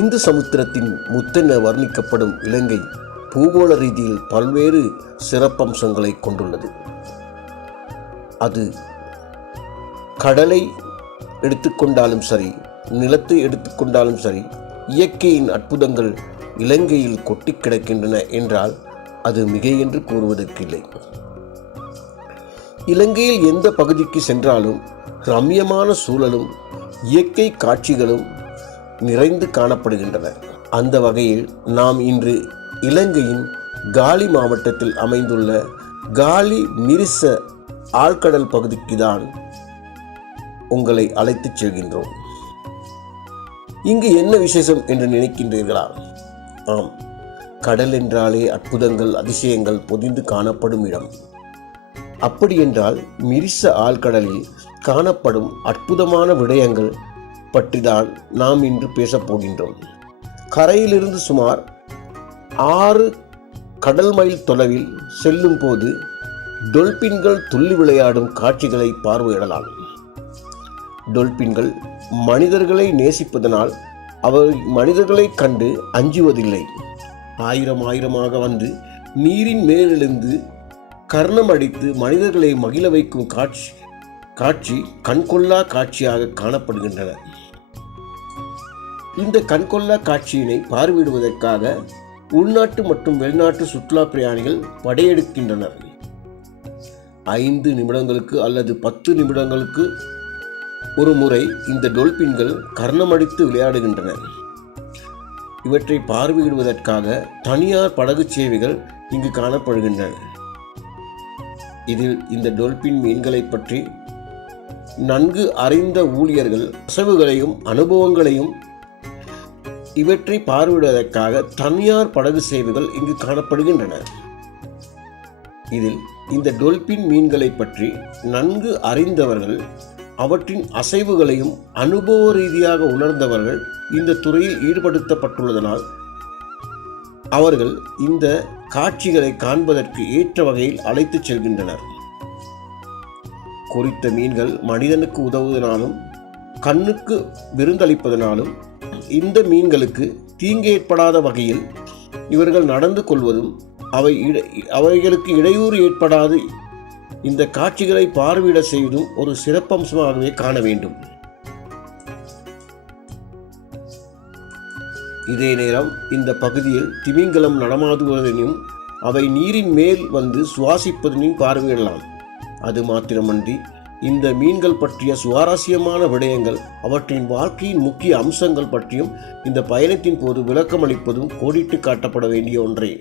இந்து சமுத்திரத்தின் முத்தென வர்ணிக்கப்படும் இலங்கை பூகோள ரீதியில் பல்வேறு சிறப்பம்சங்களை கொண்டுள்ளது. அது கடலை எடுத்துக்கொண்டாலும் சரி, நிலத்தை எடுத்துக்கொண்டாலும் சரி, இயற்கையின் அற்புதங்கள் இலங்கையில் கொட்டி கிடக்கின்றன என்றால் அது மிகையென்று கூறுவதற்கில்லை. இலங்கையில் எந்த பகுதிக்கு சென்றாலும் ரம்யமான சூழலும் இயற்கை காட்சிகளும் நிறைந்து காணப்படுகின்றன. அந்த வகையில் நாம் இன்று இலங்கையின் காலி மாவட்டத்தில் அமைந்துள்ள காலி மிரிச ஆழ்கடல் பகுதிக்கு தான் உங்களை அழைத்துச் செல்கின்றோம். இங்கு என்ன விசேஷம் என்று நினைக்கின்றீர்களா? ஆம், கடல் என்றாலே அற்புதங்கள், அதிசயங்கள் பொதிந்து காணப்படும் இடம். அப்படியென்றால் மிரிச ஆழ்கடலில் காணப்படும் அற்புதமான விடயங்கள் பற்றிதான் நாம் இன்று பேசப் போகின்றோம். கரையிலிருந்து சுமார் 6 கடல் மைல் தொலைவில் செல்லும் போது டொல்பின்கள் துள்ளி விளையாடும் காட்சிகளை பார்வையிடலாம். டொல்பின்கள் மனிதர்களை நேசிப்பதனால் அவை மனிதர்களை கண்டு அஞ்சுவதில்லை. ஆயிரமாக வந்து நீரின் மேலிருந்து கர்ணம் அடித்து மனிதர்களை மகிழ வைக்கும் காட்சி கண்கொள்ளா காட்சியாக காணப்படுகின்றன. இந்த கண்கொள்ளா காட்சியினை பார்வையிடுவதற்காக உள்நாட்டு மற்றும் வெளிநாட்டு சுற்றுலா பிரயாணிகள் படையெடுக்கின்றனர். 5 நிமிடங்களுக்கு அல்லது 10 நிமிடங்களுக்கு ஒரு முறை இந்த டொல்பின்கள் கர்ணமடித்து விளையாடுகின்றன. இவற்றை பார்வையிடுவதற்காக தனியார் படகு சேவைகள் இங்கு காணப்படுகின்றன. இதில் இந்த டொல்பின் மீன்களை பற்றி நன்கு அறிந்த ஊழியர்கள் அசைவுகளையும் அனுபவங்களையும் இவற்றை பார்வையிடுவதற்காக தனியார் படகு சேவைகள் இங்கு காணப்படுகின்றன. இதில் இந்த டொல்பின் மீன்களை பற்றி நன்கு அறிந்தவர்கள், அவற்றின் அசைவுகளையும் அனுபவ ரீதியாக உணர்ந்தவர்கள் இந்த துறையில் ஈடுபடுத்தப்பட்டுள்ளதனால் அவர்கள் இந்த காட்சிகளை காண்பதற்கு ஏற்ற வகையில் அழைத்துச் செல்கின்றனர். குறித்த மீன்கள் மனிதனுக்கு உதவுவதனாலும் கண்ணுக்கு விருந்தளிப்பதனாலும் இந்த மீன்களுக்கு தீங்கு ஏற்படாத வகையில் இவர்கள் நடந்து கொள்வதும் அவைகளுக்கு இடையூறு ஏற்படாது இந்த காட்சிகளை பார்வையிட செய்வதும் ஒரு சிறப்பம்சமாகவே காண வேண்டும். இதே நேரம் இந்த பகுதியில் திமிங்கலம் நடமாடுவதனையும் அவை நீரின் மேல் வந்து சுவாசிப்பதனையும் பார்வையிடலாம். அது மாத்திரமன்றி இந்த மீன்கள் பற்றிய சுவாரஸ்யமான விடயங்கள், அவற்றின் வாழ்க்கையின் முக்கிய அம்சங்கள் பற்றியும் இந்த பயணத்தின் போது விளக்கமளிப்பதும் கோடிட்டு காட்டப்பட வேண்டிய ஒன்றே.